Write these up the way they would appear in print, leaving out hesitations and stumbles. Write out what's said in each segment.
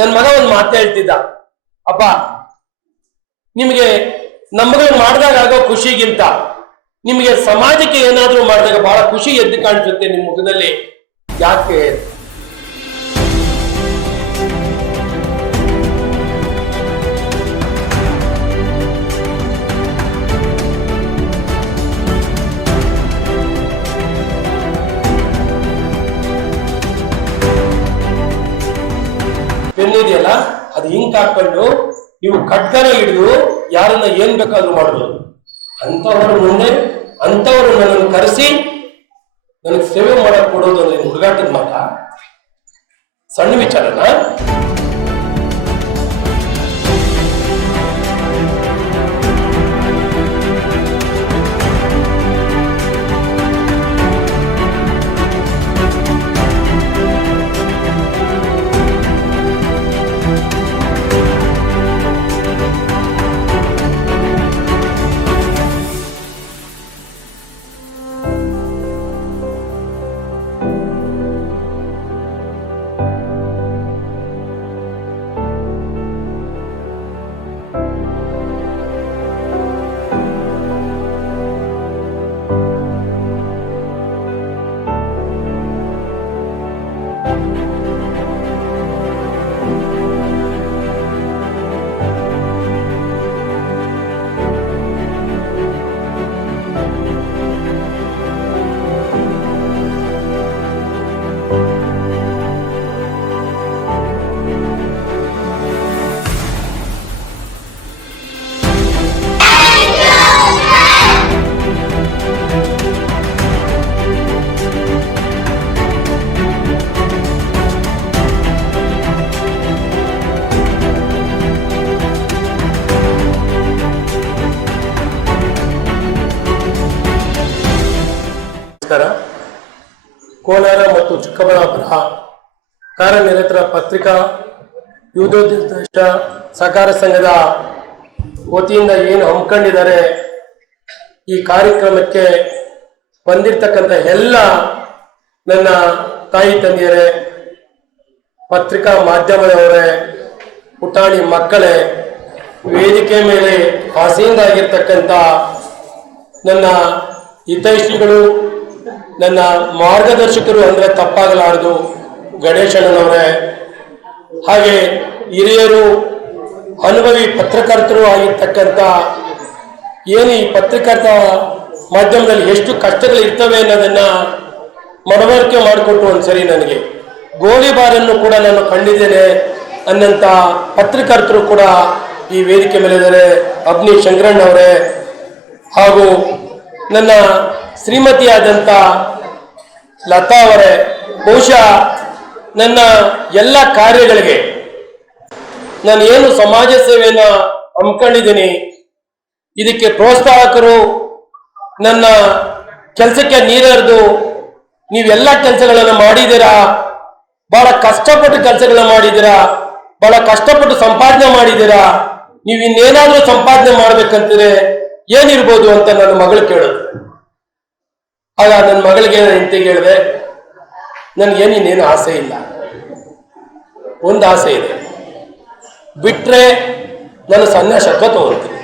ನನ್ನ ಮಗ ಒಂದು ಮಾತು ಹೇಳ್ತಿದ್ದ, ಅಪ್ಪ ನಿಮಗೆ ನಮ್ಮಗಳು ಮಾಡಿದಾಗ ಆಗೋ ಖುಷಿಗಿಂತ ನಿಮಗೆ ಸಮಾಜಕ್ಕೆ ಏನಾದ್ರೂ ಮಾಡಿದಾಗ ಬಹಳ ಖುಷಿ ಎದ್ದು ಕಾಣಿಸುತ್ತೆ ನಿಮ್ಮ ಮುಖದಲ್ಲಿ, ಯಾಕೆ? ಪೆನ್ನಿದೆಯಲ್ಲ ಅದು ಹಿಂಗ್ ಹಾಕೊಂಡು ನೀವು ಖಡ್ಗನ ಹಿಡಿದು ಯಾರನ್ನ ಏನ್ ಬೇಕಾದ್ರೂ ಮಾಡಬಹುದು. ಅಂತವರ ಮುಂದೆ ಅಂತವರು ನನ್ನನ್ನು ಕರೆಸಿ ನನಗೆ ಸೇವೆ ಮಾಡಕ್ ಕೊಡೋದು ಅಂದ್ರೆ ಹುಡುಗಾಟದ ಮಾತ, ಸಣ್ಣ ವಿಚಾರನ? ಕೋಲಾರ ಮತ್ತು ಚಿಕ್ಕಬಳ್ಳಾಪುರ ಕಾರ್ಯನಿರತರ ಪತ್ರಿಕಾ ಯುವಜೋದ್ದೇಶ ಸಹಕಾರ ಸಂಘದ ವತಿಯಿಂದ ಏನು ಹಮ್ಮಿಕೊಂಡಿದ್ದಾರೆ, ಈ ಕಾರ್ಯಕ್ರಮಕ್ಕೆ ಬಂದಿರತಕ್ಕಂಥ ಎಲ್ಲ ನನ್ನ ತಾಯಿ ತಂದೆಯರೇ, ಪತ್ರಿಕಾ ಮಾಧ್ಯಮದವರೇ, ಪುಟಾಣಿ ಮಕ್ಕಳೇ, ವೇದಿಕೆ ಮೇಲೆ ಆಸೀನರಾಗಿರ್ತಕ್ಕಂಥ ನನ್ನ ಹಿತೈಷಿಗಳು, ನನ್ನ ಮಾರ್ಗದರ್ಶಕರು ಅಂದರೆ ತಪ್ಪಾಗಲಾರದು, ಗಣೇಶಣ್ಣನವರೇ, ಹಾಗೆ ಹಿರಿಯರು, ಅನುಭವಿ ಪತ್ರಕರ್ತರು ಆಗಿರ್ತಕ್ಕಂಥ, ಏನು ಈ ಪತ್ರಕರ್ತ ಮಾಧ್ಯಮದಲ್ಲಿ ಎಷ್ಟು ಕಷ್ಟಗಳು ಇರ್ತವೆ ಅನ್ನೋದನ್ನ ಮನವರಿಕೆ ಮಾಡಿಕೊಟ್ಟು ಒಂದ್ಸರಿ ನನಗೆ ಗೋಲಿಬಾರನ್ನು ಕೂಡ ನಾನು ಕಂಡಿದ್ದೇನೆ ಅನ್ನಂಥ ಪತ್ರಕರ್ತರು ಕೂಡ ಈ ವೇದಿಕೆ ಮೇಲೆ ಇದ್ದಾರೆ. ಅಬ್ನಿ ಶಂಕರಣ್ಣವರೇ ಹಾಗೂ ನನ್ನ ಶ್ರೀಮತಿಯಾದಂಥ ಲತಾ ಅವರೇ, ಬಹುಶಃ ನನ್ನ ಎಲ್ಲ ಕಾರ್ಯಗಳಿಗೆ ನಾನು ಏನು ಸಮಾಜ ಸೇವೆಯನ್ನು ಹಮ್ಮಿಕೊಂಡಿದ್ದೀನಿ, ಇದಕ್ಕೆ ಪ್ರೋತ್ಸಾಹಕರು, ನನ್ನ ಕೆಲಸಕ್ಕೆ ನೀರೆರೆದು ನೀವೆಲ್ಲ ಕೆಲಸಗಳನ್ನು ಮಾಡಿದ್ದೀರಾ, ಬಹಳ ಕಷ್ಟಪಟ್ಟು ಕೆಲಸಗಳನ್ನ ಮಾಡಿದ್ದೀರಾ, ಬಹಳ ಕಷ್ಟಪಟ್ಟು ಸಂಪಾದನೆ ಮಾಡಿದ್ದೀರಾ, ನೀವು ಇನ್ನೇನಾದ್ರೂ ಸಂಪಾದನೆ ಮಾಡ್ಬೇಕಂತಿದ್ರೆ ಏನಿರ್ಬೋದು ಅಂತ ನನ್ನ ಮಗಳು ಕೇಳೋದು. ಆಗ ನನ್ನ ಮಗಳಿಗೆ ಹೆಂಡತಿಗೆ ಹೇಳಿದೆ, ನನಗೇನೇನು ಆಸೆ ಇಲ್ಲ, ಒಂದು ಆಸೆ ಇದೆ, ಬಿಟ್ರೆ ನಾನು ಸನ್ಯಾಸತ್ವ ತಗೊಳ್ತೀನಿ,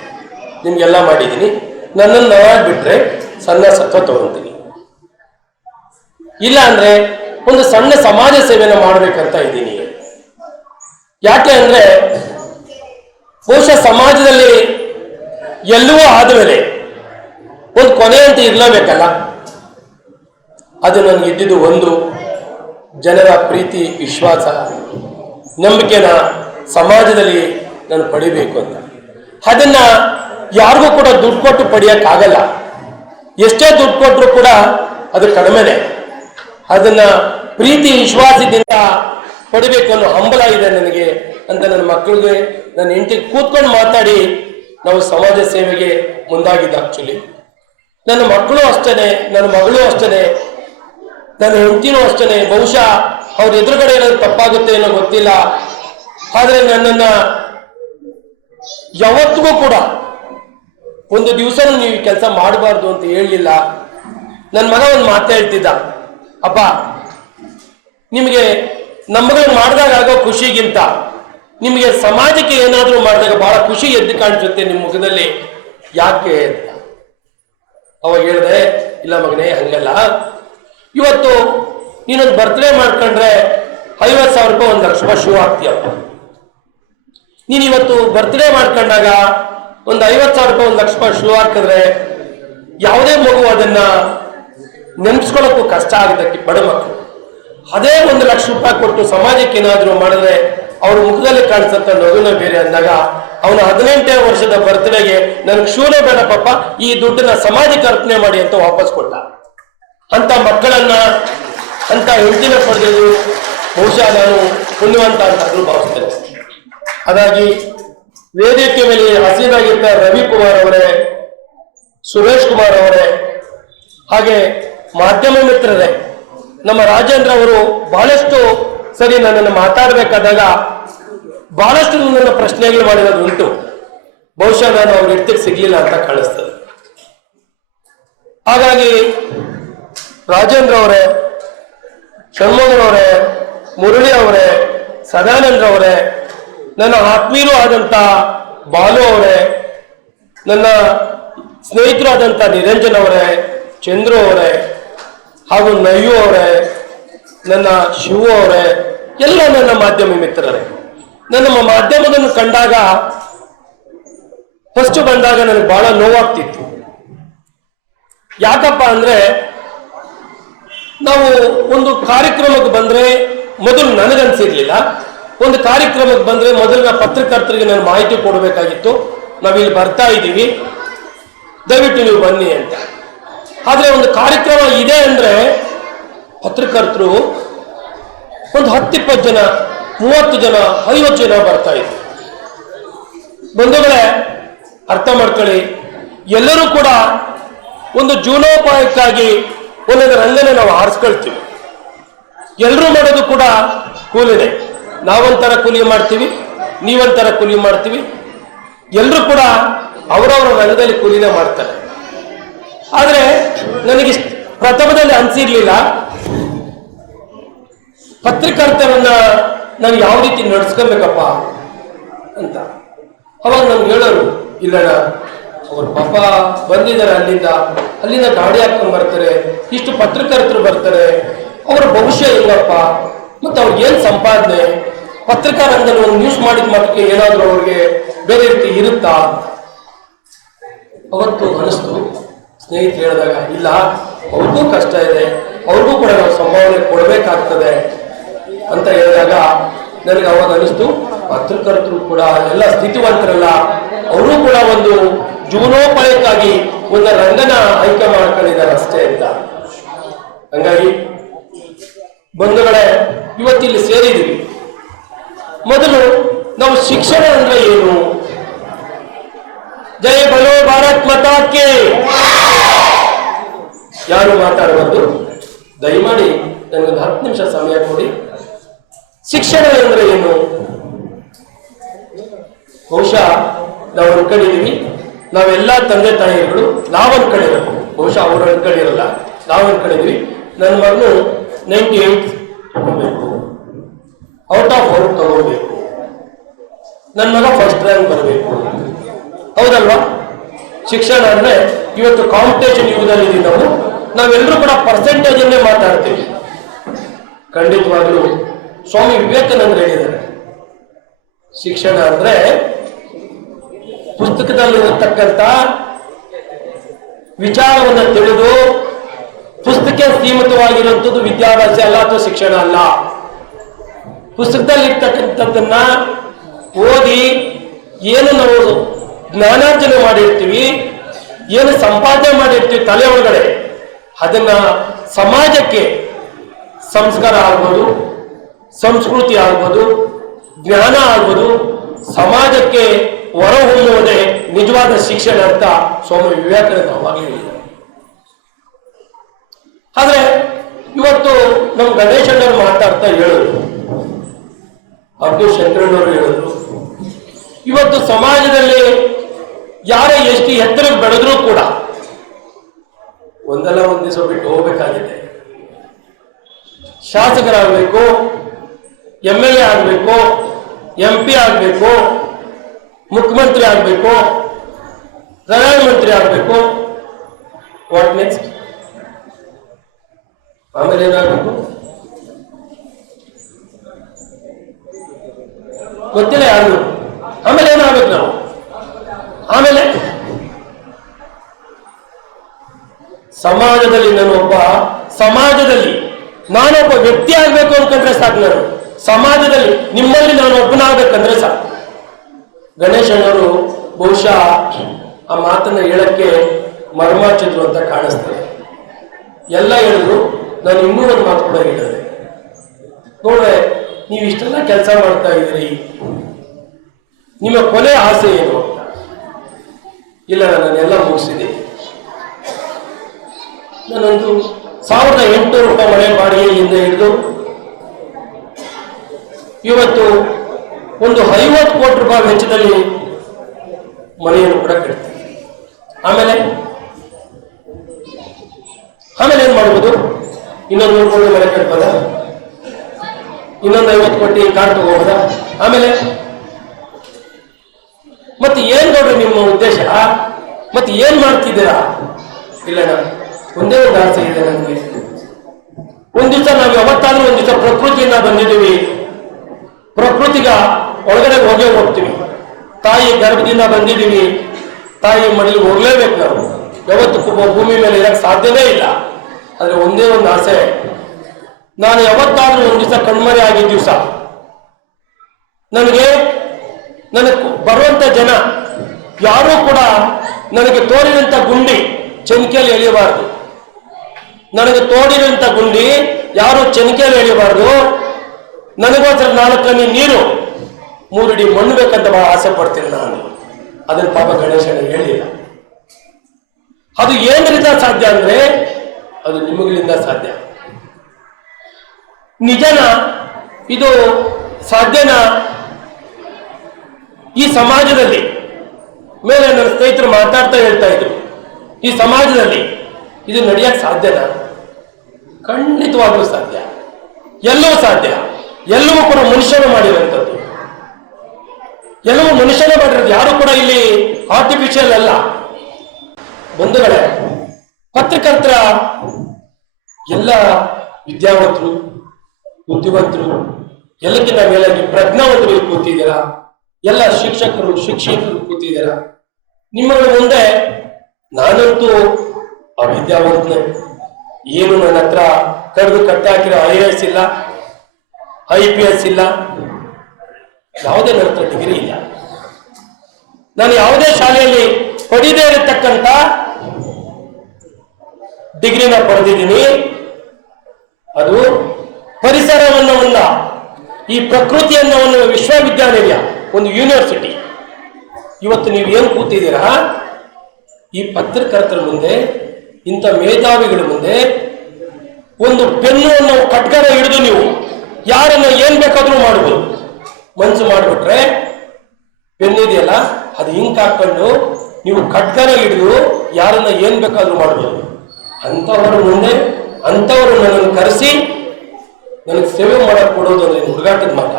ನಿಮ್ಗೆಲ್ಲ ಮಾಡಿದ್ದೀನಿ, ನನ್ನನ್ನು ನಾವಾಗಿ ಬಿಟ್ರೆ ಸನ್ಯಾಸತ್ವ ತಗೊಳ್ತೀನಿ, ಇಲ್ಲ ಅಂದ್ರೆ ಒಂದು ಸಣ್ಣ ಸಮಾಜ ಸೇವೆನ ಮಾಡ್ಬೇಕಂತ ಇದ್ದೀನಿ. ಯಾಕೆ ಅಂದ್ರೆ ಬಹುಶಃ ಸಮಾಜದಲ್ಲಿ ಎಲ್ಲವೂ ಆದಮೇಲೆ ಒಂದು ಕೊನೆ ಅಂತ ಇರಲೇಬೇಕಲ್ಲ. ಅದು ನನಗೆ ಇದ್ದಿದ್ದು ಒಂದು ಜನರ ಪ್ರೀತಿ, ವಿಶ್ವಾಸ, ನಂಬಿಕೆನ ಸಮಾಜದಲ್ಲಿ ನಾನು ಪಡಿಬೇಕು ಅಂತ. ಅದನ್ನ ಯಾರಿಗೂ ಕೂಡ ದುಡ್ಡು ಕೊಟ್ಟು ಪಡೆಯೋಕ್ಕಾಗಲ್ಲ, ಎಷ್ಟೇ ದುಡ್ಡು ಕೊಟ್ಟರು ಕೂಡ ಅದು ಕಡಿಮೆನೆ. ಅದನ್ನ ಪ್ರೀತಿ ವಿಶ್ವಾಸದಿಂದ ಪಡಿಬೇಕು ಅನ್ನೋ ಹಂಬಲ ಇದೆ ನನಗೆ ಅಂತ ನನ್ನ ಮಕ್ಕಳಿಗೆ, ನನ್ನ ಹೆಂಡತಿಗೆ ಕೂತ್ಕೊಂಡು ಮಾತಾಡಿ ನಾವು ಸಮಾಜ ಸೇವೆಗೆ ಮುಂದಾಗಿದ್ದ. ಆಕ್ಚುಲಿ ನನ್ನ ಮಕ್ಕಳು ಅಷ್ಟೇನೆ, ನನ್ನ ಮಗಳು ಅಷ್ಟೇನೆ, ನನ್ನ ಹೆಂಡತಿನೂ ಅಷ್ಟೇನೆ. ಬಹುಶಃ ಅವ್ರ ಎದುರುಗಡೆ ಏನಾದ್ರು ತಪ್ಪಾಗುತ್ತೆ ಅನ್ನೋ ಗೊತ್ತಿಲ್ಲ, ಆದರೆ ನನ್ನನ್ನು ಯಾವತ್ತಿಗೂ ಕೂಡ ಒಂದು ದಿವಸ ನೀವು ಕೆಲಸ ಮಾಡಬಾರ್ದು ಅಂತ ಹೇಳಲಿಲ್ಲ. ನನ್ನ ಮಗ ಒಂದು ಮಾತು ಹೇಳ್ತಿದ್ದ, ಅಪ್ಪ ನಿಮಗೆ ನಮ್ಮಗಳು ಮಾಡಿದಾಗ ಆಗೋ ಖುಷಿಗಿಂತ ನಿಮಗೆ ಸಮಾಜಕ್ಕೆ ಏನಾದರೂ ಮಾಡಿದಾಗ ಬಹಳ ಖುಷಿ ಎದ್ದು ಕಾಣಿಸುತ್ತೆ ನಿಮ್ಮ ಮುಖದಲ್ಲಿ, ಯಾಕೆ ಅಂತ. ಅವಾಗ ಹೇಳಿದೆ, ಇಲ್ಲ ಮಗನೇ ಹಂಗಲ್ಲ, ಇವತ್ತು ನೀನೊಂದು ಬರ್ತ್ಡೇ ಮಾಡ್ಕೊಂಡ್ರೆ 50,000 ರೂಪಾಯಿ 1,00,000 ರೂಪಾಯಿ ಶೂ ಹಾಕ್ತೀಯಪ್ಪ. ನೀನು ಇವತ್ತು ಬರ್ತ್ಡೇ ಮಾಡ್ಕೊಂಡಾಗ ಒಂದು 50,000 ರೂಪಾಯಿ 1,00,000 ರೂಪಾಯಿ ಶೂ ಹಾಕಿದ್ರೆ ಯಾವುದೇ ಮಗು ಅದನ್ನ ನೆನ್ಸ್ಕೊಳ್ಳೋಕ್ಕೂ ಕಷ್ಟ ಆಗುತ್ತೆ, ಬಡ ಮಕ್ಕಳು. ಅದೇ 1,00,000 ರೂಪಾಯಿ ಕೊಟ್ಟು ಸಮಾಜಕ್ಕೆ ಏನಾದರೂ ಮಾಡಿದ್ರೆ ಅವ್ರ ಮುಖದಲ್ಲಿ ಕಾಣಿಸಂತ ನಗುನ ಬೇರೆ ಅಂದಾಗ ಅವನ 18ನೇ ವರ್ಷದ ಬರ್ತ್ಡೇಗೆ ನನಗೆ ಶೂನೇ ಬೇಡ ಪಾಪ, ಈ ದುಡ್ಡನ್ನ ಸಮಾಜಕ್ಕೆ ಅರ್ಪಣೆ ಮಾಡಿ ಅಂತ ವಾಪಸ್ ಕೊಟ್ಟ. ಅಂತ ಮಕ್ಕಳನ್ನ ಅಂತ ಹೆಂಡತಿನ ಪಡೆದು ಬಹುಶಃ ನಾನು ಪುಣ್ಯವಂತ ಅಂತ ಭಾವಿಸ್ತೇನೆ. ಹಾಗಾಗಿ ವೇದಿಕೆ ಮೇಲೆ ಹಸೀನಾಗಿದ್ದ ರವಿಕುಮಾರ್ ಅವರೇ, ಸುರೇಶ್ ಕುಮಾರ್ ಅವರೇ, ಹಾಗೆ ಮಾಧ್ಯಮ ಮಿತ್ರರೇ, ನಮ್ಮ ರಾಜೇಂದ್ರ ಅವರು ಬಹಳಷ್ಟು ಸರಿ ನನ್ನನ್ನು ಮಾತಾಡಬೇಕಾದಾಗ ಬಹಳಷ್ಟು ನನ್ನ ಪ್ರಶ್ನೆಗಳು ಮಾಡಿರೋದು ಉಂಟು. ಬಹುಶಃ ನಾನು ಅವ್ರ ಎತ್ತಿಗೆ ಸಿಗ್ಲಿಲ್ಲ ಅಂತ ಕಾಣಿಸ್ತದೆ. ಹಾಗಾಗಿ ರಾಜೇಂದ್ರ ಅವರೇ, ಷಣ್ಮುಗನ್ ಅವರೇ, ಮುರಳಿ ಅವರೇ, ಸದಾನಂದ್ರ ಅವರೇ, ನನ್ನ ಆತ್ಮೀಯರು ಆದಂತ ಬಾಲು ಅವರೇ, ನನ್ನ ಸ್ನೇಹಿತರು ಆದಂತ ನಿರಂಜನ್ ಅವರೇ, ಚಂದ್ರು ಅವರೇ, ಹಾಗೂ ನಯ್ಯು ಅವರೇ, ನನ್ನ ಶಿವು ಅವರೇ, ಎಲ್ಲ ನನ್ನ ಮಾಧ್ಯಮ ಮಿತ್ರರೇ, ನನ್ನ ಮಾಧ್ಯಮವನ್ನು ಕಂಡಾಗ ಫಸ್ಟ್ ಬಂದಾಗ ನನಗೆ ಬಹಳ ನೋವಾಗ್ತಿತ್ತು. ಯಾಕಪ್ಪ ಅಂದ್ರೆ ನಾವು ಒಂದು ಕಾರ್ಯಕ್ರಮಕ್ಕೆ ಬಂದ್ರೆ ಮೊದಲು ನನಗನ್ಸಿರ್ಲಿಲ್ಲ, ಒಂದು ಕಾರ್ಯಕ್ರಮಕ್ಕೆ ಬಂದ್ರೆ ಮೊದಲಿನ ಪತ್ರಕರ್ತರಿಗೆ ನಾನು ಮಾಹಿತಿ ಕೊಡಬೇಕಾಗಿತ್ತು, ನಾವಿಲ್ಲಿ ಬರ್ತಾ ಇದ್ದೀವಿ ದಯವಿಟ್ಟು ನೀವು ಬನ್ನಿ ಅಂತ. ಆದ್ರೆ ಒಂದು ಕಾರ್ಯಕ್ರಮ ಇದೆ ಅಂದ್ರೆ ಪತ್ರಕರ್ತರು ಒಂದು 10-20 ಜನ, 30 ಜನ, 50 ಜನ ಬರ್ತಾ ಇದ್ರು. ಬಂಧುಗಳೇ, ಅರ್ಥ ಮಾಡ್ಕೊಳ್ಳಿ, ಎಲ್ಲರೂ ಕೂಡ ಒಂದು ಜೀವನೋಪಾಯಕ್ಕಾಗಿ ಒಂದೊಂದು ರಂಗನ ನಾವು ಆರಿಸ್ಕೊಳ್ತೀವಿ. ಎಲ್ಲರೂ ಮಾಡೋದು ಕೂಡ ಕೂಲಿನೇ. ನಾವೊಂಥರ ಕೂಲಿ ಮಾಡ್ತೀವಿ, ನೀವೊಂಥರ ಕೂಲಿ ಮಾಡ್ತೀವಿ, ಎಲ್ಲರೂ ಕೂಡ ಅವರವರ ರಂಗದಲ್ಲಿ ಕೂಲಿನೇ ಮಾಡ್ತಾರೆ. ಆದರೆ ನನಗೆ ಪ್ರಥಮದಲ್ಲಿ ಅನಿಸಿರ್ಲಿಲ್ಲ ಪತ್ರಕರ್ತರನ್ನ ನಾನು ಯಾವ ರೀತಿ ನಡೆಸ್ಕೊಬೇಕಪ್ಪ ಅಂತ. ಅವಾಗ ನಮ್ಗೆ ಹೇಳೋರು, ಇಲ್ಲಣ್ಣ ಅವ್ರ ಪಾಪ ಬಂದಿದ್ದಾರೆ ಅಲ್ಲಿಂದ ಗಾಡಿ ಹಾಕೊಂಡು ಬರ್ತಾರೆ, ಇಷ್ಟು ಪತ್ರಕರ್ತರು ಬರ್ತಾರೆ, ಅವರ ಭವಿಷ್ಯ ಹೆಂಗಪ್ಪ, ಮತ್ತು ಅವ್ರಿಗೆ ಏನು ಸಂಪಾದನೆ, ಪತ್ರಿಕಾ ರಂಗದಲ್ಲಿ ಒಂದು ನ್ಯೂಸ್ ಮಾಡಿದ ಮಟ್ಟಕ್ಕೆ ಏನಾದರೂ ಅವ್ರಿಗೆ ಬೇರೆ ರೀತಿ ಇರುತ್ತಾ. ಅವತ್ತು ಅನಿಸ್ತು, ಸ್ನೇಹಿತರು ಹೇಳಿದಾಗ, ಇಲ್ಲ ಅವ್ರಿಗೂ ಕಷ್ಟ ಇದೆ, ಅವ್ರಿಗೂ ಕೂಡ ನಾವು ಸಂಭಾವನೆ ಕೊಡಬೇಕಾಗ್ತದೆ ಅಂತ ಹೇಳಿದಾಗ ನನಗೆ ಅವಾಗ ಅನಿಸ್ತು, ಪತ್ರಕರ್ತರು ಕೂಡ ಎಲ್ಲ ಸ್ಥಿತಿವಂತರಲ್ಲ, ಅವರು ಕೂಡ ಒಂದು ಜೀವನೋಪಾಯಕ್ಕಾಗಿ ಒಂದು ರಂಗನ ಆಯ್ಕೆ ಮಾಡ್ಕೊಂಡಿದ್ದಾರೆ ಅಷ್ಟೇ ಅಂತ. ಹಂಗಾಗಿ ಬಂಧುಗಳೇ, ಇವತ್ತಿಲ್ಲಿ ಸೇರಿದ್ದೀವಿ. ಮೊದಲು ನಾವು ಶಿಕ್ಷಣ ಅಂದ್ರೆ ಏನು? ಜಯ ಬಲೋ ಭಾರತ್ ಮಾತಾಕ್ಕೆ ಯಾರು ಮಾತಾಡಬಾರ್ದು, ದಯಮಾಡಿ ನನಗೊಂದು 10 ನಿಮಿಷ ಸಮಯ ಕೊಡಿ. ಶಿಕ್ಷಣ ಅಂದ್ರೆ ಏನು? ಬಹುಶಃ ನಾವು ಅನ್ಕೊಂಡಿದೀವಿ, ನಾವೆಲ್ಲ ತಂದೆ ತಾಯಿಗಳು ನಾವು ಅನ್ಕೊಂಡಿರಬೇಕು, ಬಹುಶಃ ಅವರು ಅನ್ಕೊಂಡಿರಲ್ಲ, ನಾವು ಅನ್ಕೊಂಡಿದೀವಿ ನನ್ನ ಮಗನು 98 ತಗೋಬೇಕು, ಔಟ್ ಆಫ್ ಔಟ್ ತಗೋಬೇಕು, ನನ್ನ ಮಗ ಫಸ್ಟ್ ರ್ಯಾಂಕ್ ಬರಬೇಕು. ಹೌದಲ್ವಾ? ಶಿಕ್ಷಣ ಅಂದ್ರೆ ಇವತ್ತು ಕಾಂಪಿಟೇಷನ್ ಯುಗದಲ್ಲಿ ಇದೀವಿ ನಾವೆಲ್ಲರೂ ಕೂಡ ಪರ್ಸೆಂಟೇಜ್ ಅನ್ನೇ ಮಾತಾಡ್ತೀವಿ. ಖಂಡಿತವಾಗ್ಲೂ ಸ್ವಾಮಿ ವಿವೇಕಾನಂದರು ಹೇಳಿದ್ದಾರೆ, ಶಿಕ್ಷಣ ಅಂದ್ರೆ ಪುಸ್ತಕದಲ್ಲಿರತಕ್ಕಂಥ ವಿಚಾರವನ್ನು ತಿಳಿದು ಪುಸ್ತಕ ಸೀಮಿತವಾಗಿರುವಂಥದ್ದು ವಿದ್ಯಾಭ್ಯಾಸ ಅಲ್ಲ, ಅಥವಾ ಶಿಕ್ಷಣ ಅಲ್ಲ. ಪುಸ್ತಕದಲ್ಲಿ ಇರ್ತಕ್ಕಂಥದ್ದನ್ನ ಓದಿ ಏನು ನಾವು ಜ್ಞಾನಾರ್ಜನೆ ಮಾಡಿರ್ತೀವಿ, ಏನು ಸಂಪಾದನೆ ಮಾಡಿರ್ತೀವಿ ತಲೆ ಒಳಗಡೆ, ಅದನ್ನ ಸಮಾಜಕ್ಕೆ ಸಂಸ್ಕಾರ ಆಗ್ಬೋದು, ಸಂಸ್ಕೃತಿ ಆಗ್ಬೋದು, ಜ್ಞಾನ ಆಗ್ಬೋದು, ಸಮಾಜಕ್ಕೆ ಹೊರಹೊಮ್ಮುವುದೇ ನಿಜವಾದ ಶಿಕ್ಷಣ ಅಂತ ಸ್ವಾಮಿ ವಿವೇಕಾನಂದ ಅವಾಗಲೇ ಹೇಳಿದರು. ಆದ್ರೆ ಇವತ್ತು ನಮ್ಮ ಗಣೇಶಣ್ಣರು ಮಾತಾಡ್ತಾ ಹೇಳಿದ್ರು, ಅಬ್ದುಲ್ ಶಂಕರಣ್ಣವರು ಹೇಳಿದ್ರು, ಇವತ್ತು ಸಮಾಜದಲ್ಲಿ ಯಾರೇ ಎಷ್ಟು ಎತ್ತರಕ್ಕೆ ಬೆಳೆದ್ರೂ ಕೂಡ ಒಂದಲ್ಲ ಒಂದು ದಿವಸ ಬಿಟ್ಟು ಹೋಗ್ಬೇಕಾಗಿದೆ. ಶಾಸಕರಾಗಬೇಕು, MLA ಆಗಬೇಕು, MP ಆಗಬೇಕು, ಮುಖ್ಯಮಂತ್ರಿ ಆಗಬೇಕು, ಪ್ರಧಾನಮಂತ್ರಿ ಆಗಬೇಕು. What next? ಆಮೇಲೆ ಏನಾಗಬೇಕು ಗೊತ್ತಿಲ್ಲ ಯಾರು. ಆಮೇಲೆ ಏನಾಗಬೇಕು ನಾವು? ಆಮೇಲೆ ಸಮಾಜದಲ್ಲಿ ನಾನೊಬ್ಬ ವ್ಯಕ್ತಿ ಆಗ್ಬೇಕು ಅನ್ಕೊಂಡ್ರೆ ಸಾಕು. ನಾನು ಸಮಾಜದಲ್ಲಿ ನಿಮ್ಮಲ್ಲಿ ನಾನು ಒಬ್ಬನಾಗಬೇಕಂದ್ರೆ ಸಾಕು. ಗಣೇಶನವರು ಬಹುಶಃ ಆ ಮಾತನ್ನ ಹೇಳಕ್ಕೆ ಮರ್ಮಾಚಿದ್ರು ಅಂತ ಕಾಣಿಸ್ತದೆ. ಎಲ್ಲ ಹೇಳಿದ್ರು, ನಾನು ಇನ್ನೂ ಒಂದು ಮಾತು ಕೂಡ ಹೇಳಿದೆ. ನೋಡ್ರೆ, ನೀವು ಇಷ್ಟೆಲ್ಲ ಕೆಲಸ ಮಾಡ್ತಾ ಇದ್ದೀರಿ, ನಿಮ್ಮ ಕೊನೆ ಆಸೆ ಏನು ಅಂತ. ಇಲ್ಲ, ನಾನೆಲ್ಲ ಮುಗಿಸಿದೆ. ನಾನೊಂದು 1800 ರೂಪಾಯಿ ಮನೆ ಬಾಡಿಗೆಯಿಂದ ಹಿಡಿದು ಇವತ್ತು ಒಂದು 50 ಕೋಟಿ ರೂಪಾಯಿ ವೆಚ್ಚದಲ್ಲಿ ಮನೆಯನ್ನು ಕೂಡ ಕಟ್ತೀನಿ. ಆಮೇಲೆ ಏನ್ ಮಾಡ್ಬೋದು? ಇನ್ನೊಂದು 3 ಕೋಟಿ ಮನೆ ಕಟ್ಬೋದ? ಇನ್ನೊಂದು 50 ಕೋಟಿ ಕಾರ್ ತಗೋಬೋದ? ಆಮೇಲೆ ಮತ್ತೆ ಏನ್ ನೋಡ್ರಿ ನಿಮ್ಮ ಉದ್ದೇಶ? ಮತ್ತೆ ಏನ್ ಮಾಡ್ತಿದ್ದೀರಾ? ಇಲ್ಲ, ಒಂದೇ ಒಂದು ಆಸೆ ಇದೆ ನನಗೆ. ಒಂದ್ ದಿವಸ ನಾವು ಯಾವತ್ತಾದ್ರೂ ಒಂದ್ ದಿವಸ ಪ್ರಕೃತಿಯಿಂದ ಬಂದಿದ್ದೀವಿ, ಪ್ರಕೃತಿಗ ಒಳಗಡೆ ಹೋಗ್ತೀವಿ. ತಾಯಿ ಗರ್ಭದಿಂದ ಬಂದಿದ್ದೀವಿ, ತಾಯಿ ಮನೆಗೆ ಹೋಗ್ಲೇಬೇಕು. ನಾವು ಯಾವತ್ತು ಭೂಮಿ ಮೇಲೆ ಇರಕ್ಕೆ ಸಾಧ್ಯವೇ ಇಲ್ಲ. ಆದ್ರೆ ಒಂದೇ ಒಂದು ಆಸೆ, ನಾನು ಯಾವತ್ತಾದ್ರೂ ಒಂದ್ ದಿವಸ ಕಣ್ಮರೆ ಆಗಿದ್ದ ದಿವಸ ನನಗೆ ಬರುವಂತ ಜನ ಯಾರೂ ಕೂಡ ನನಗೆ ತೋರಿದಂತ ಗುಂಡಿ ಚೆನ್ಕೆಯಲ್ಲಿ ಎಳೆಯಬಾರದು. ನನಗೆ ತೋಡಿದಂತ ಗುಂಡಿ ಯಾರು ಚೆನ್ಕೆಯಲ್ಲಿ ಎಳೆಯಬಾರದು. ನನಗೋಸ್ಕರ 4 ಹನಿ ನೀರು 3 ಅಡಿ ಮಣ್ಣು ಬೇಕಂತ ಬಹಳ ಆಸೆ ಪಡ್ತೀನಿ ನಾನು. ಅದನ್ನ ಪಾಪ ಗಣೇಶನ ಹೇಳಿಲ್ಲ. ಅದು ಏನ್ರಿಂದ ಸಾಧ್ಯ ಅಂದ್ರೆ ಅದು ನಿಮಗಳಿಂದ ಸಾಧ್ಯ. ನಿಜನ? ಇದು ಸಾಧ್ಯನಾ? ಈ ಸಮಾಜದಲ್ಲಿ ಮೇಲೆ ನನ್ನ ಸ್ನೇಹಿತರು ಮಾತಾಡ್ತಾ ಹೇಳ್ತಾ ಇದ್ರು, ಈ ಸಮಾಜದಲ್ಲಿ ಇದು ನಡೆಯಕ್ಕೆ ಸಾಧ್ಯನಾ? ಖಂಡಿತವಾಗ್ಲೂ ಸಾಧ್ಯ. ಎಲ್ಲವೂ ಸಾಧ್ಯ. ಎಲ್ಲವೂ ಕೂಡ ಮನುಷ್ಯನು ಮಾಡಿರುವಂಥದ್ದು. ಎಲ್ಲವೂ ಮನುಷ್ಯನೇ ಮಾಡಿರೋದು. ಯಾರು ಕೂಡ ಇಲ್ಲಿ ಆರ್ಟಿಫಿಷಿಯಲ್ ಅಲ್ಲ. ಬಂಧುಗಳೇ, ಪತ್ರಕರ್ತರ ಎಲ್ಲ ವಿದ್ಯಾವಂತರು, ಬುದ್ಧಿವಂತರು, ಎಲ್ಲಕ್ಕಿಂತ ಮೇಲಾಗಿ ಪ್ರಜ್ಞಾವಂತರು ಕೂತಿದ್ದೀರಾ. ಎಲ್ಲ ಶಿಕ್ಷಕರು ಕೂತಿದ್ದೀರಾ. ನಿಮ್ಮಗಳ ಮುಂದೆ ನಾನಂತೂ ಅವಿದ್ಯಾವಂತನೇ. ಏನು ನನ್ನ ಹತ್ರ ಕರೆದು ಕಟ್ಟಾಕಿರೋ IAS ಇಲ್ಲ, IPS ಇಲ್ಲ, ಯಾವುದೇ ನನ್ನ ಹತ್ರ ಡಿಗ್ರಿ ಇಲ್ಲ. ನಾನು ಯಾವುದೇ ಶಾಲೆಯಲ್ಲಿ ಪಡೆದೇ ಇರತಕ್ಕಂಥ ಡಿಗ್ರಿನ ಪಡೆದಿದ್ದೀನಿ. ಅದು ಪರಿಸರವನ್ನ, ಈ ಪ್ರಕೃತಿಯನ್ನ ವಿಶ್ವವಿದ್ಯಾನಿಲಯ, ಒಂದು ಯೂನಿವರ್ಸಿಟಿ. ಇವತ್ತು ನೀವು ಏನು ಕೂತಿದ್ದೀರಾ? ಈ ಪತ್ರಕರ್ತರ ಮುಂದೆ, ಇಂಥ ಮೇಧಾವಿಗಳ ಮುಂದೆ ಒಂದು ಪೆನ್ನು ಖಡ್ಗನ ಹಿಡಿದು ನೀವು ಯಾರನ್ನ ಏನ್ ಬೇಕಾದ್ರೂ ಮಾಡಬಹುದು. ಮನ್ಸು ಮಾಡಿಬಿಟ್ರೆ ಪೆನ್ನಿದೆಯಲ್ಲ, ಅದು ಹಿಂಕ್ ಹಾಕೊಂಡು ನೀವು ಖಡ್ಗನ ಹಿಡಿದು ಯಾರನ್ನ ಏನ್ ಬೇಕಾದ್ರೂ ಮಾಡಬಹುದು. ಅಂಥವರ ಮುಂದೆ ಅಂಥವರು ನನ್ನನ್ನು ಕರೆಸಿ ನನಗೆ ಸೇವೆ ಮಾಡಕ್ ಕೊಡೋದು ಅಂದ್ರೆ ಹುಡುಗಾಟದ ಮಾತ?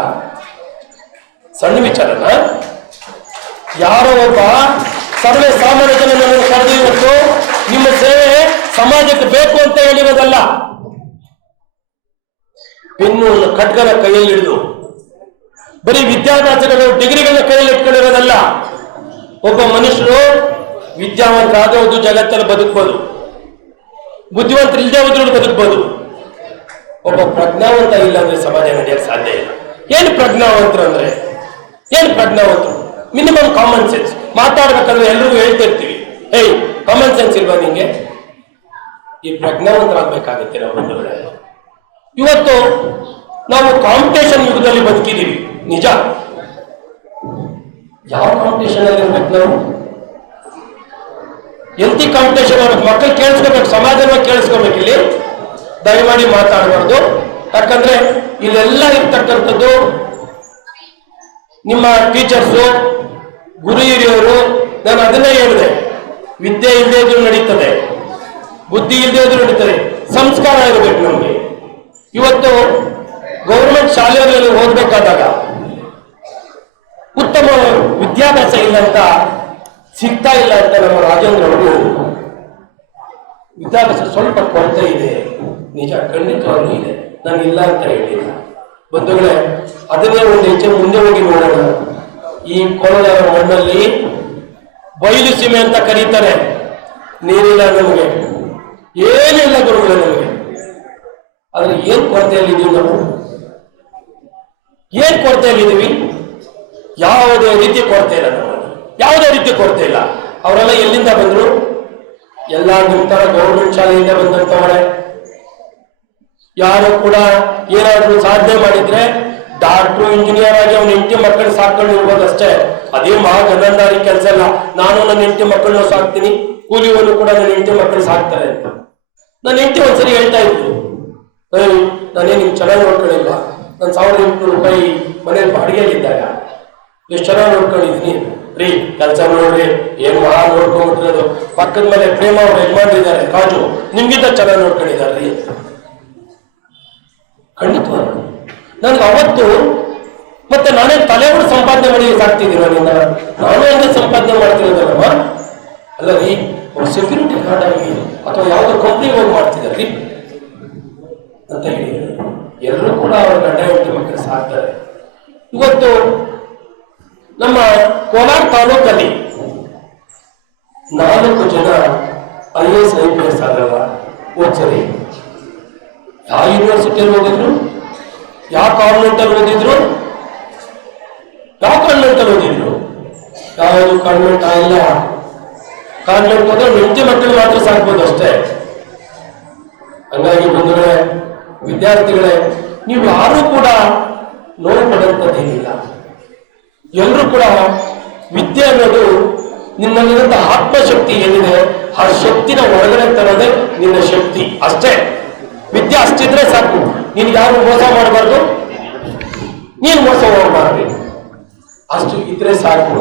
ಸಣ್ಣ ವಿಚಾರನ? ಯಾರೋ ಒಬ್ಬ ಸರ್ವೇ ಸಾಮಾನ್ಯ ಜನ ನನ್ನನ್ನು ಕರೆದು ಇವತ್ತು ನಿಮ್ಮ ಸೇವೆ ಸಮಾಜಕ್ಕೆ ಬೇಕು ಅಂತ ಹೇಳಿರೋದಲ್ಲ. ಪೆನ್ನು ಖಡ್ಗನ ಕೈಯಲ್ಲಿ ಹಿಡಿದು ಬರೀ ವಿದ್ಯಾಭ್ಯಾಸಗಳು ಡಿಗ್ರಿಗಳನ್ನ ಕೈಯಲ್ಲಿ ಇಟ್ಕೊಂಡಿರೋದಲ್ಲ. ಒಬ್ಬ ಮನುಷ್ಯರು ವಿದ್ಯಾವಂತರಾದವುದು ಜಗತ್ತಲ್ಲಿ ಬದುಕಬಹುದು, ಬುದ್ಧಿವಂತರು ಇಲ್ಲದೆ ಹೋದ್ರು ಬದುಕಬಹುದು. ಒಬ್ಬ ಪ್ರಜ್ಞಾವಂತ ಇಲ್ಲ ಅಂದ್ರೆ ಸಮಾಜ ನಡೆಯಕ್ಕೆ ಸಾಧ್ಯ ಇಲ್ಲ. ಏನು ಪ್ರಜ್ಞಾವಂತರು ಅಂದ್ರೆ? ಏನು ಪ್ರಜ್ಞಾವಂತರು? Minimum common sense. ಮಾತಾಡ್ಬೇಕಂದ್ರೆ ಎಲ್ರಿಗೂ ಹೇಳ್ತಿರ್ತೀವಿ, ಹೇಯ್ ಕಾಮನ್ ಸೆನ್ಸ್ ಇಲ್ವಾ ನಿಂಗೆ? ಈ ಪ್ರಜ್ಞಾವಂತರಾಗಬೇಕಾಗುತ್ತೆ ನಾವು ಬಂಧುಗಳೇ. ಇವತ್ತು ನಾವು ಕಾಂಪಿಟೇಷನ್ ಯುಗದಲ್ಲಿ ಬದುಕಿದೀವಿ, ನಿಜ. ಯಾವ ಕಾಂಪಿಟೇಷನ್ ಅಲ್ಲಿ ಇರ್ಬೇಕು ನಾವು? ಎಂತಿ ಕಾಂಪಿಟೇಷನ್ ಆಗ್ಬೇಕು? ಮಕ್ಕಳು ಕೇಳಿಸ್ಕೋಬೇಕು, ಸಮಾಜವನ್ನು ಕೇಳಿಸ್ಕೋಬೇಕು. ಇಲ್ಲಿ ದಯಮಾಡಿ ಮಾತಾಡಬಾರ್ದು. ಯಾಕಂದ್ರೆ ಇಲ್ಲೆಲ್ಲ ಇರ್ತಕ್ಕಂಥದ್ದು ನಿಮ್ಮ ಟೀಚರ್ಸು, ಗುರು ಹಿರಿಯರು. ನಾನು ಅದನ್ನೇ ಹೇಳಿದೆ, ವಿದ್ಯೆ ಇಲ್ಲದೆ ಇದ್ರೂ ನಡೀತದೆ, ಬುದ್ಧಿ ಇಲ್ಲದೆ ಇದ್ರೂ ನಡೀತದೆ, ಸಂಸ್ಕಾರ ಇರಬೇಕು ನಮಗೆ. ಇವತ್ತು ಗೌರ್ಮೆಂಟ್ ಶಾಲೆಗಳಲ್ಲಿ ಓದಬೇಕಾದಾಗ ವಿದ್ಯಾಭ್ಯಾಸ ಇಲ್ಲ ಅಂತ ಸಿಗ್ತಾ ಇಲ್ಲ ಅಂತ ನಮ್ಮ ರಾಜೇಂದ್ರ ಅವರು ವಿದ್ಯಾಭ್ಯಾಸ ಸ್ವಲ್ಪ ಕೊರತೆ ಇದೆ, ನಿಜ, ಖಂಡಿತವಾಗ್ಲೂ ಇದೆ, ನಾನು ಇಲ್ಲ ಅಂತ ಹೇಳಿಲ್ಲ. ಬಂಧುಗಳೇ, ಅದನ್ನೇ ಒಂದು ಹೆಜ್ಜೆ ಮುಂದೆ ಹೋಗಿ ನೋಡೋಣ. ಈ ಕೋಲಾರ ಮಣ್ಣಲ್ಲಿ ಬಯಲು ಸೀಮೆ ಅಂತ ಕರೀತಾರೆ, ನೀರಿಲ್ಲ ನಮಗೆ, ಏನಿಲ್ಲ ಗುರುಗಳೇ ನಮಗೆ. ಆದ್ರೆ ಏನ್ ಕೊರತೆಯಲ್ಲಿದ್ದೀವಿ ನಾವು? ಏನ್ ಕೊರತೆಯಲ್ಲಿದ್ದೀವಿ? ಯಾವುದೇ ರೀತಿ ಕೊರತೆ ಇಲ್ಲ ನಮ್ಮಲ್ಲಿ, ಯಾವುದೇ ರೀತಿ ಕೊರತೆ ಇಲ್ಲ. ಅವರೆಲ್ಲ ಎಲ್ಲಿಂದ ಬಂದ್ರು? ಎಲ್ಲ ನಿಮ್ಮ ತರ ಗೌರ್ಮೆಂಟ್ ಶಾಲೆಯಿಂದ ಬಂದಂತವರೇ. ಯಾರು ಕೂಡ ಏನಾದ್ರೂ ಸಾಧನೆ ಮಾಡಿದ್ರೆ ಡಾಕ್ಟ್ರು, ಇಂಜಿನಿಯರ್ ಆಗಿ ಅವನ ಹೆಂಡತಿ ಮಕ್ಕಳು ಸಾಕೊಂಡು ಇರ್ಬೋದಷ್ಟೇ. ಅದೇ ಮಹಾ ಗಂಧಂದಾರಿ ಕೆಲಸ ಇಲ್ಲ. ನಾನು ನನ್ನ ಹೆಂಡತಿ ಮಕ್ಕಳನ್ನ ಸಾಕ್ತೀನಿ, ಕೂಲಿಯನ್ನು ಕೂಡ ನನ್ನ ಹೆಂಡತಿ ಮಕ್ಕಳು ಸಾಕ್ತಾರೆ ಅಂತ. ನನ್ನ ಹೆಂಡತಿ ಒಂದ್ಸರಿ ಹೇಳ್ತಾ ಇದ್ರು, ನಾನೇನು ನಿಮ್ಗೆ ಚೆನ್ನಾಗಿ ನೋಡ್ಕೊಳ್ಳಿಲ್ಲ, ನಾನು 1800 ರೂಪಾಯಿ ಮನೇಲಿ ಬಾಡಿಗೆಯಲ್ಲಿದ್ದಾಗ ಎಷ್ಟು ಚೆನ್ನಾಗಿ ನೋಡ್ಕೊಂಡಿದ್ದೀನಿ ರೀ, ಕೆಲಸ ನೋಡ್ರಿ, ಏನ್ ಮಹಾ ನೋಡ್ಕೊಂಡ್ಬಿಟ್ಟಿರೋದು. ಪಕ್ಕದ ಮೇಲೆ ಪ್ರೇಮ ಅವ್ರು ಯಜಮಾನ್ರಿದ್ದಾರೆ ರಾಜು, ನಿಮ್ಗಿಂತ ಚೆನ್ನಾಗಿ ನೋಡ್ಕೊಂಡಿದ್ದಾರೆ. ಖಂಡಿತವಾಗಿ ನನ್ಗೆ ಅವತ್ತು ಮತ್ತೆ ನಾನೇ ತಲೆ ಕೂಡ ಸಂಪಾದನೆ ಮಾಡಿ ಸಾಕ್ತಿದ್ದೀನಿ. ನಿನ್ನ ನಾನು ಹೆಂಗೆ ಸಂಪಾದನೆ ಮಾಡ್ತಿರೋದಲ್ಲಮ್ಮ? ಅಲ್ಲ ರೀ, ಅವ್ರು ಸೆಕ್ಯೂರಿಟಿ ಗಾರ್ಡ್ ಆಗಿ ಅಥವಾ ಯಾವುದೋ ಕಂಪ್ನಿ ಹೋಗಿ ಮಾಡ್ತಿದ್ದಾರೆ ಅಂತ ಹೇಳಿ ಎಲ್ಲರೂ ಕೂಡ ಅವರ ಗಂಡ ಹೆಂಡತಿ ಮಕ್ಕಳು ಸಾಕ್ತಾರೆ. ಇವತ್ತು ನಮ್ಮ ಕೋಲಾರ ತಾಲೂಕಲ್ಲಿ 4 ಜನ IAS IPS ಆಗಲ್ಲ. ಓದ್ಸರಿ ಯಾವ ಯೂನಿವರ್ಸಿಟಿಯಲ್ಲಿ ಓದಿದ್ರು, ಯಾವ ಕಾನ್ವೆಂಟಲ್ಲಿ ಓದಿದ್ರು, ಯಾವುದು ಕಾನ್ವೆಂಟ್ ಆಗಿಲ್ಲ. ಕಾನ್ವೆಂಟ್ ಹೋದ್ರೆ ಹೆಂಡತಿ ಮಕ್ಕಳು ಮಾತ್ರ ಸಾಕ್ಬೋದು ಅಷ್ಟೇ. ಹಂಗಾಗಿ ಬಂಧುಗಳೇ, ವಿದ್ಯಾರ್ಥಿಗಳೇ, ನೀವು ಯಾರು ಕೂಡ ನೋಡ್ಪಡುವಂಥದ್ದೇನಿಲ್ಲ. ಎಲ್ಲರೂ ಕೂಡ ವಿದ್ಯೆ ಅನ್ನೋದು ನಿನ್ನಲ್ಲಿರುವಂತ ಆತ್ಮಶಕ್ತಿ ಏನಿದೆ ಆ ಶಕ್ತಿನ ಹೊರಗಡೆ ತರೋದೇ ನಿನ್ನ ಶಕ್ತಿ ಅಷ್ಟೇ. ವಿದ್ಯೆ ಅಷ್ಟಿದ್ರೆ ಸಾಕು. ನೀನು ಯಾರು ಮೋಸ ಮಾಡಬಾರ್ದು, ನೀನು ಮೋಸ ಹೋಗಬಾರ್ದು, ಅಷ್ಟು ಇದ್ರೆ ಸಾಕು.